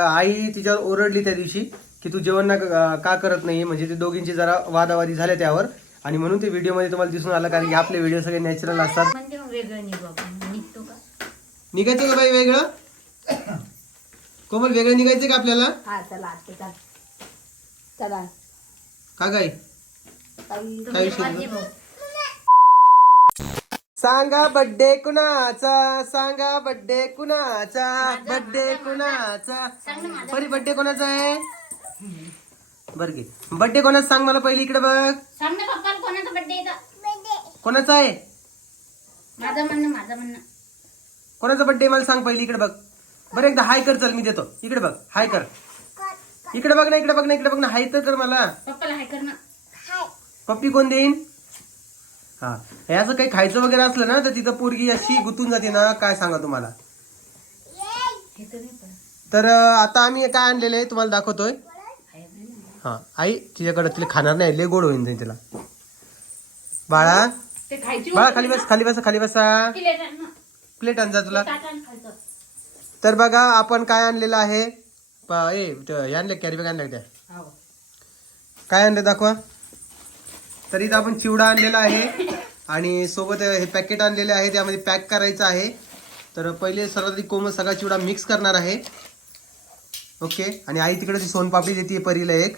आई तिच्यावर ओरडली त्या दिवशी की तू जेवण ना का करत नाही म्हणजे ते दोघींची जरा वादावादी झाल्या त्यावर. आणि म्हणून ते व्हिडिओमध्ये तुम्हाला दिसून आलं कारण की आपले व्हिडिओ सगळे नॅचरल असतात. म्हणजे निघायचं का बाई वेगळं? कोमल वेगळं निघायचं का आपल्याला? का काय काय विषय सांगा बड्डे कुणाचा? सांगा बड्डे कुणाचा? बड्डे कुणाचा? परी बड्डे कोणाचा आहे? बर घे. बड्डे कोणाचा सांग मला पहिली इकडे बघ. सांग ना पप्पा कोणाचा बर्थडे आहे कोणाचा आहे? माझं म्हणणं माझं म्हणणं कोणाचा बड्डे मला सांग पहिली इकडे बघ. बरं एकदा हाय कर चल मी देतो. इकडे बघ हाय कर. इकडे बघ ना इकडे बघ ना इकडे बघ ना हाय तर कर मला. पप्पाला हाय कर ना. पप्पी कोण देईन? हा. हे असं काही खायचं वगैरे असलं ना तर तिथं पोरगी अशी गुंतून जाते ना काय सांगा तुम्हाला? तर आता आम्ही काय आणलेलं आहे तुम्हाला दाखवतोय. हा आई तिच्याकडे तिला खाणार नाही लय गोड होईन जाईल तिला. बाळा. बाळा खाली बस खाली बसा खाली बसा. प्लेट आणजा तुला. तर बघा आपण काय आणलेलं आहे? ए आणले कॅरी बॅग आणल्या त्या. हो. काय आणलं दाखवा. तर इथं आपण चिवडा आणलेला आहे आणि सोबत हे पॅकेट आणलेले आहे त्यामध्ये पॅक करायचं आहे. तर पहिले सर्वाधिक कोमल सगळा चिवडा मिक्स करणार आहे. ओके आणि आई तिकडे ती सोनपापडी देते परीला एक.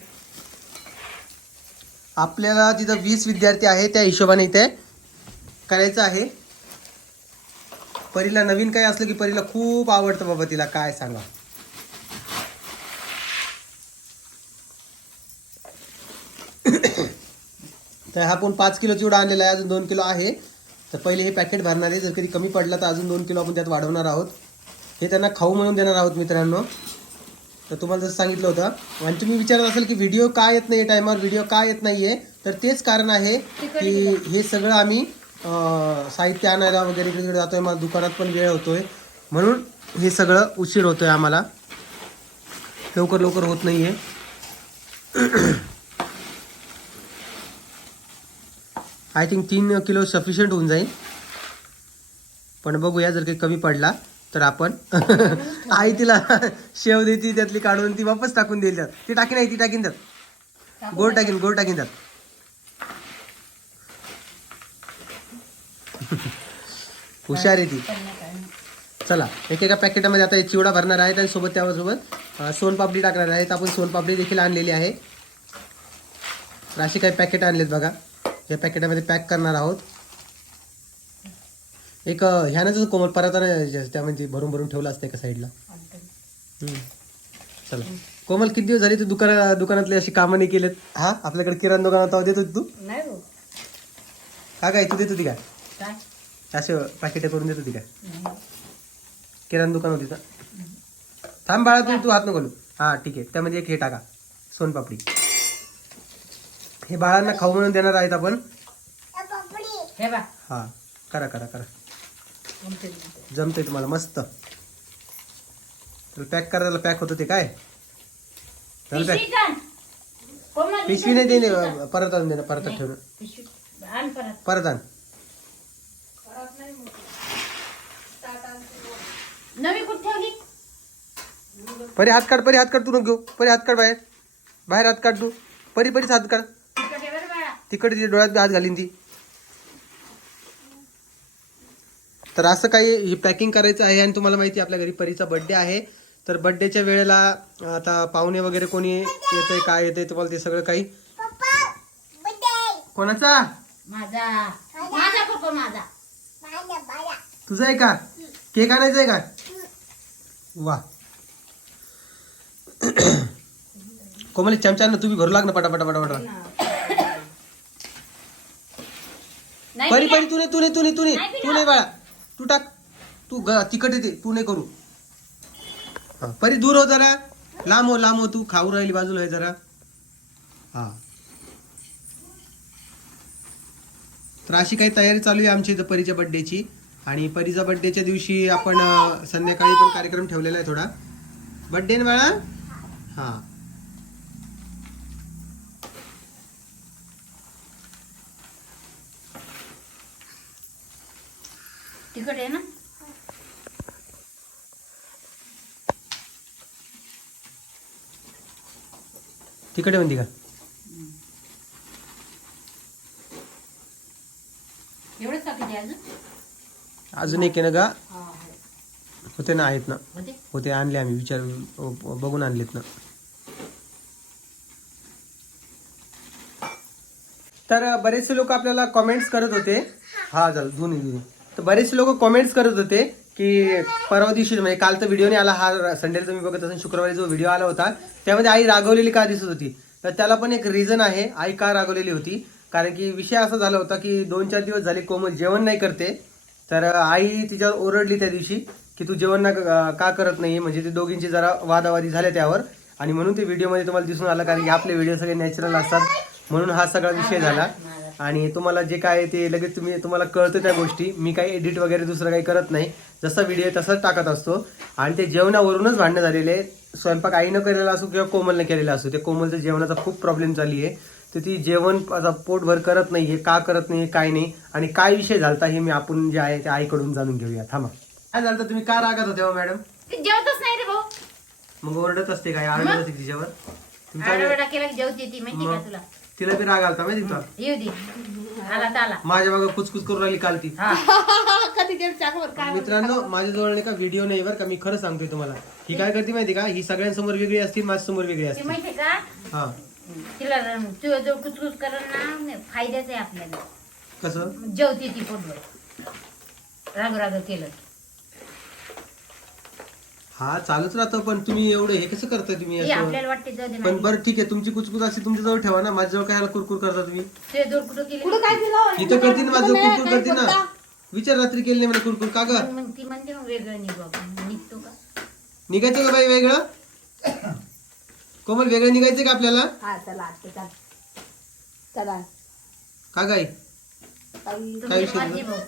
आपल्याला तिथं वीस विद्यार्थी आहे त्या हिशोबाने इथे करायचं आहे. परीला नवीन काही असलं की परीला खूप आवडतं बाबा तिला काय सांगा. तर हा पण पाच किलो चिवडा आणलेला आहे अजून दोन किलो आहे. तर पहिले हे पॅकेट भरणार आहे. जर कधी कमी पडला तर अजून दोन किलो आपण त्यात वाढवणार आहोत. हे त्यांना खाऊ म्हणून देणार आहोत मित्रांनो. तर तुम्हाला जसं सांगितलं होतं. आणि तुम्ही विचारत असाल की व्हिडिओ का येत नाही टायमावर व्हिडिओ का येत नाही आहे तर तेच कारण आहे की हे सगळं आम्ही साहित्य आणायला वगैरे इकडे तिकडे जातोय. मला दुकानात पण वेळ होतोय. म्हणून हे सगळं उशीर होतोय आम्हाला. लवकर लवकर होत नाही आहे आय थिंक तीन किलो सफिशियंट होऊन जाईल. पण बघूया जर काही कमी पडला तर आपण आई तिला शेव देते त्यातली काढून ती वापस टाकून देईल त्यात. ती टाकीन आई ती टाकीन त्यात. गोड टाकीन गोड टाकीन त्यात. हुशार आहे ती. नाही नाही. चला एकेका पॅकेटामध्ये आता चिवडा भरणार आहेत आणि सोबत त्यासोबत सोनपापडी टाकणार आहेत. आपण सोनपापडी देखील आणलेली आहे. तर अशी काही पॅकेट आणलेत बघा. या पॅकेटामध्ये पॅक करणार आहोत. एक अं, ह्यानं जसं कोमल परताना त्यामध्ये भरून भरून ठेवलं असतं एका साईडला. चला. कोमल किती दिवस झाले तू दुकाना दुकानातले अशी कामं नाही केलेत? हा? आपल्याकडे किराणा दुकानात देत होती तू? नाही हो. हा काय तू देत होती काय? असे पॅकेट करून देत होती काय. किराणा दुकान होती थांब बाळा तू तू हात नको. हा ठीक आहे. त्यामध्ये एक हे टाका. सोनपापडी. हे बाळांना खाऊ म्हणून देणार आहेत आपण. हे बा हा करा करा करा. जमते, तुम्हाला मस्त. तर पॅक करायला पॅक होतं ते काय? झालं पॅक? पिशवी नाही देणे आण. परत आणून देणं परत आण परत. परत आण. नवी कुठे ठेवली? परी हात काढ परी हात काढ तू नको घेऊ. परी हात काढ बाहेर. बाहेर हात काढ तू. परी परीच हात काढ. तिकडे तिच्या डोळ्यात हात घालीन ती. तर असं काही ही पॅकिंग करायचं आहे आणि तुम्हाला माहिती आहे आपल्या घरी परीचा बर्थडे आहे. तर बर्थडेच्या वेळेला आता पाहुणे वगैरे कोणी येतंय काय येतंय तुम्हाला ते सगळं काही. कोणाचा? माझा. माझा पप्पा माझा. तुझा आहे का? केक आणायचा आहे का? वा. कोमल चमचा ना तू बी भरू लाग ना पटापटा पटापटा. नाही परी. परी तू नाही तू नाही तू नाही तू नाही. तू नाही बाळा. तू टाक. तू ग- तिकट येते. तू नाही करू. हा, परी दूर हो जरा. लांब हो लांब हो तू. खाऊ राहिली बाजूला आहे जरा. हा. तर अशी काही तयारी चालू आहे आमची इथं परीच्या बड्डेची आणि परीच्या बड्डेच्या दिवशी आपण अं, संध्याकाळी पण कार्यक्रम ठेवलेला आहे थोडा. बड्डे ना बाळा? हा. तिकडे आहे ना. तिकडे म्हणते का? एवढंच अजून? अजून एक आहे ना का हा, हो. होते ना आहेत ना. होते? होते आणले आम्ही विचार बघून आणलेत ना. तर बरेचसे लोक आपल्याला कॉमेंट्स करत होते. हा झालं दोन्ही दोन्ही. तर बरेचसे लोक कॉमेंट्स करत होते की परवा दिवशी म्हणजे काल तर व्हिडिओ नाही आला हा संडेचा मी बघत असेल शुक्रवारी जो व्हिडिओ आला होता त्यामध्ये आई रागवलेली का दिसत होती? तर त्याला पण एक रिझन आहे आई का रागवलेली होती? कारण की विषय असा झाला होता की दोन चार दिवस झाले कोमल जेवण नाही करते तर आई तिच्यावर ओरडली त्या दिवशी की तू जेवण ना का करत नाही म्हणजे ते दोघींची जरा वादावादी झाल्या त्यावर. आणि म्हणून ते व्हिडिओमध्ये तुम्हाला दिसून आलं कारण की आपले व्हिडिओ सगळे नॅचरल असतात. म्हणून हा सगळा विषय झाला. आणि तुम्हाला जे काय आहे ते लगेच तुम्ही तुम्हाला कळतं त्या गोष्टी. मी काही एडिट वगैरे दुसरं काही करत नाही. जसा व्हिडिओ तसाच टाकत असतो. आणि ते जेवणावरूनच भांडणं झालेले आहे. स्वयंपाक आईनं केलेला असो किंवा कोमलनं केलेला असो. ते कोमलचं जेवणाचा खूप प्रॉब्लेम चालली आहे. तर ती जेवण आता पोटभर करत नाहीये का करत नाहीये काय नाही. आणि काय विषय झालता हे मी आपण जे आहे ते आईकडून जाणून घेऊया. थांबा. काय झालं तुम्ही का रागत होते हो मॅडम? ती जेवतच नाही रे भाऊ. मग ओरडत असते काय? आरडत असते तिच्यावर? तुमच्या आडवडा केला की जेवते ती माहिती का मग? तुला? तिला बी राग आलता माहिती येऊ दे. आला तर आला. माझ्या बाबा कुचकुच करून राहिली काल ती. हा. कधी ते? चाकवर काय मित्रांनो माझ्याजवळ नाही का व्हिडिओ नाही बरं का मी खरं सांगतोय तुम्हाला. ही काय करते माहिती का? ही सगळ्यांसमोर वेगळी असते माझ्यासमोर वेगळी ती असते. माहितीये का? हा. तिला तुझ्या जवळ कुचकुच करण ना फायद्याच आहे आपल्याला. कसं? जेवते ती पोटभर. राग राग केलं. हा चालूच राहतं पण तुम्ही एवढं हे कसं करताय तुम्ही हे असं? आपल्याला वाटते जाऊ दे पण. बरं ठीक आहे तुमची कुचकुच असते तुमच्याजवळ ठेवा ना माझ्याजवळ काय कुरकुर करता तुम्ही? तुझ्या जवळ कुठं केली कुठं काय दिलं इथं करते ना माझं कुरकुर काय करते ना? विचार रात्री केली नाही मला कुरकुर का ग? मग मग ती म्हणते मग वेगळं निघू आपण निघतो का? निघायचं का बाई वेगळं? कोमल वेगळं निघायचं का आपल्याला? हा चला आत्ते चाल. चला. का तुम्ही विषय माझी भाऊ.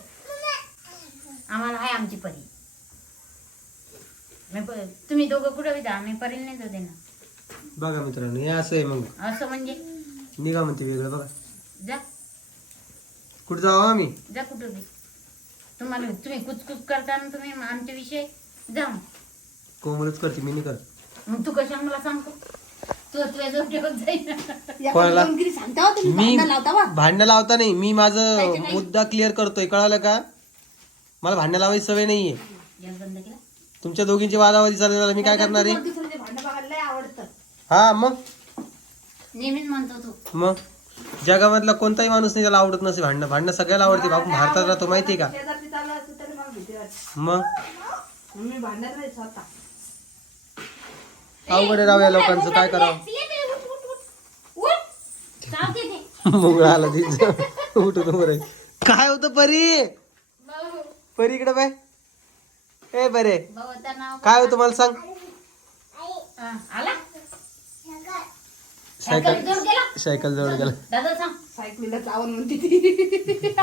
आम्हाला आहे आमची परी. मी प- तुम्ही दोघं कुठं जा मी परीला नाही जाऊ देणार. बघा मित्रांनो हे असं आहे मग. असं म्हणजे? निघा म्हणते वेगळं बघा. जा. कुठं जाऊ आम्ही? जा कुठं बी. तुम्हाला तुम्ही कुचकुच करताना तुम्ही आमचे विषय. जा मग. कोमलच करते मी नाही करत. मग तू कशाला मला सांगतो तू तुझ्या जाईल हो तुम्ही मी भांडण लावता वा भांडणं लावता नाही मी माझं. मुद्दा क्लिअर करतोय कळालं का? मला भांडणं लावायची सवय नाहीये. गॅस बंद केला. तुमच्या दोघींची वादावादी चालू मी काय करणार आहे? हा मग? नेहमीच म्हणतो तू. मग? जगामधला कोणताही माणूस नाही त्याला आवडत नसे भांडणं. भांडणं सगळ्याला आवडते आपण भारतात राहतो माहितीये का? मग? अवघड राव या लोकांचं काय करावं? मुंगळा आला तिचं. उठून बरं काय होतं परी? परी इकडे बाय ए बरे. काय होतं मला सांग? हा, आला? सायकल सायकल जवळ गेला? सायकल जवळ गेला. दादा सांग. सायकलीला चावून म्हणते ती.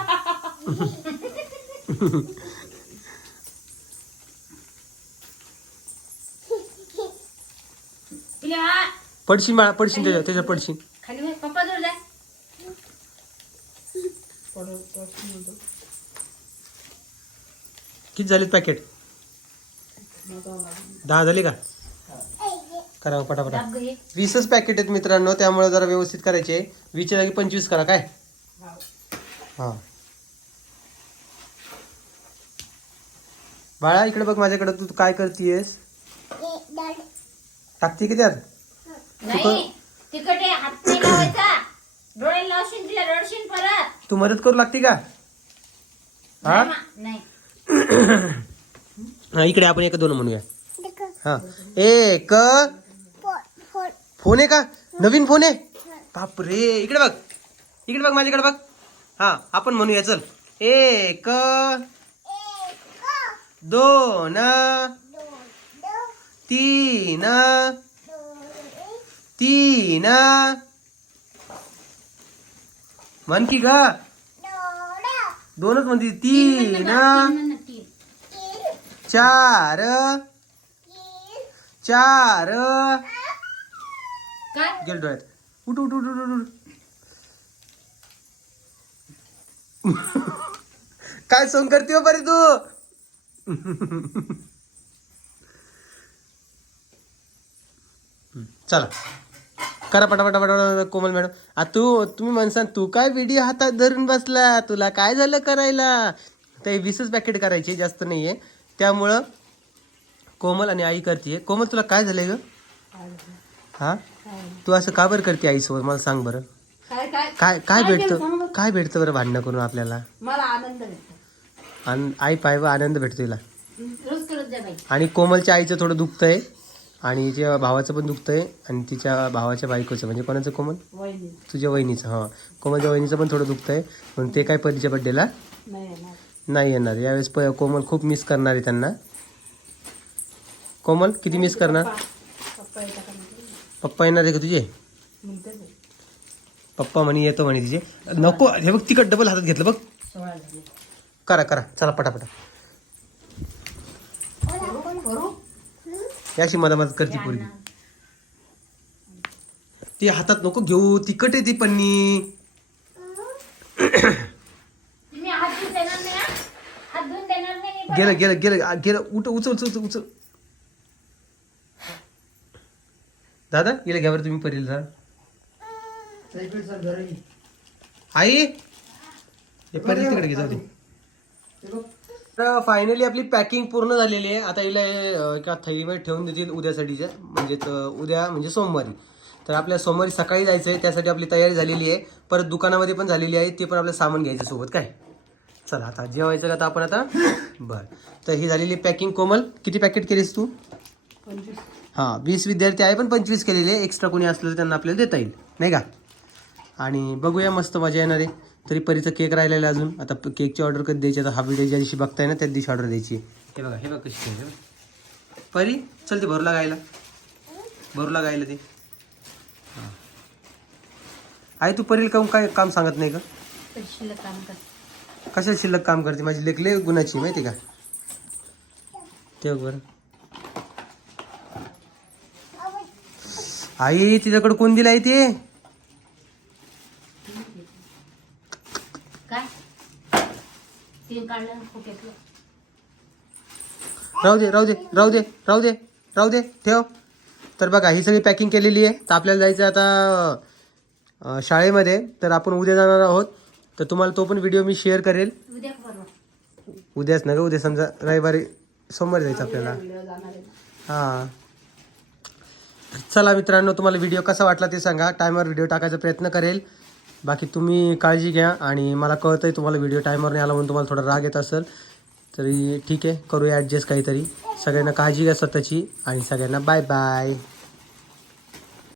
तिला हा, पडशील मला पडशील त्याच्या त्याच्या पडशील. खाली बस, पप्पा जवळ जाय किती झालेत पॅकेट दहा झाले का? करा पटापटा. वीसच पॅकेट आहेत मित्रांनो त्यामुळे जरा व्यवस्थित करायचे. वीसच्या जागी पंचवीस करा काय? हा. बाळा इकडे बघ माझ्याकडे तू काय करतीयस? टाकते की त्यात? तू मदत करू लागते का? हा? हा इकडे आपण एक दोन म्हणूया. हा. एक. फोन आहे का? नवीन फोन आहे? बापरे इकडे बघ. इकडे बघ माझ्याकडे बघ. हा आपण म्हणूया चल. एक. दोन. तीन. तीन. म्हण की ग. दोनच म्हणते. तीन तीन म्हणलं का? तीन म्हणलं, तीन. चार. चार. काय? गेल डोळ्यात. उठ उठ उठ उठ उठ, उठ काय सोंग करते हो बरी तू? चला. करा पटापटा पटापटा कोमल मॅडम. आ तू तुम्ही म्हणसान तू काय व्हिडिओ हातात धरून बसला? तुला काय झालं करायला? ते वीसच पॅकेट करायचे जास्त नाहीये. त्यामुळं कोमल आणि आई करते कोमल तुला काय झालंय ग? हा? तू असं का बरं करते आईसोबत? मला सांग बरं. काय काय? भेटतं? काय भेटतं बरं भांडणं करून आपल्याला? मला आनंद भेटतो. आणि आई पाय आनंद भेटतो तिला आणि कोमलच्या आईचं थोडं दुखतंय. आणि तिच्या भावाचं पण दुखतंय. आणि तिच्या भावाच्या बायकोचं. म्हणजे कोणाचं कोमल? तुझ्या वहिनीचं हां. कोमलच्या वहिनीचं पण थोडं दुखतंय. म्हणून ते काय परीच्या बड्डेला नाही येणार. यावेळेस प कोमल खूप मिस करणार आहे त्यांना. कोमल किती मिस करणार? पप्पा येणार आहे का तुझे? पप्पा म्हणे येतो म्हणे तिचे. नको हे बघ तिकट डबल हातात घेतलं बघ. करा करा. चला पटापटा. याशी मला मदत करते पूर्वी ती हातात नको घेऊ. तिकट आहे ती पन्नी तुम्ही हात धुवून देणार नाही हा? हात धुवून देणार नाही मी गेलं गेलं गेलं गेलं उठ उचल उचल उचल उचल दादा गेलं घ्या बरं तुम्ही परील जा आई हे परील तिकडे घे जाऊ दे तर फायनली आपली पॅकिंग पूर्ण झालेली आहे आता हिला एका थैलीमध्ये ठेवून देतील उद्यासाठीच्या म्हणजे उद्या म्हणजे सोमवारी तर आपल्या सोमवारी सकाळी जायचं आहे त्यासाठी आपली तयारी झालेली आहे परत दुकानामध्ये पण झालेली आहे ते पण आपलं सामान घ्यायचं सोबत काय चला आता जेवायचं का आता आपण आता? बर. तर ही झालेली पॅकिंग कोमल. किती पॅकेट केलीस तू? पंचवीस. हां वीस विद्यार्थी आहे पण पंचवीस केलेले. एक्स्ट्रा कोणी असलं तर त्यांना आपल्याला देता येईल. नाही का? आणि बघूया मस्त मजा येणार आहे. तरी परीचा केक राहिलेला अजून. आता केकची ऑर्डर कधी द्यायची? आता हा व्हिडिओ ज्या दिवशी बघताय ना त्याच दिवशी ऑर्डर द्यायची. हे बघा हे बघा कशी. परी चल ते भरूला गायला भरूला गायला ते. हां. आई तू परील काम काय काम सांगत नाही का? काम कर कशाला शिल्लक काम करते? माझी लेखले गुणाची माहिती का? ते बरं. आई तिच्याकडे कोण दिलाय ते? राहू दे राहू दे राहू दे राहू दे राहू दे ठेव. तर बघा ही सगळी पॅकिंग केलेली आहे. तर आपल्याला जायचं आता शाळेमध्ये. तर आपण उद्या जाणार आहोत. तर तुम्हाला तो पण व्हिडिओ मी शेअर करेल. उद्या उद्याच ना ग उद्या समजा रविवारी सोमवारी जायचं आपल्याला. हां. चला मित्रांनो तुम्हाला व्हिडिओ कसा वाटला ते सांगा. टायमवर व्हिडिओ टाकायचा प्रयत्न करेल. बाकी तुम्ही काळजी घ्या आणि मला कळतं आहे तुम्हाला व्हिडिओ टायमवर नाही आला म्हणून तुम्हाला थोडा राग येत असेल. तरी ठीक आहे करूया ॲडजस्ट काहीतरी. सगळ्यांना काळजी घ्या स्वतःची आणि सगळ्यांना बाय बाय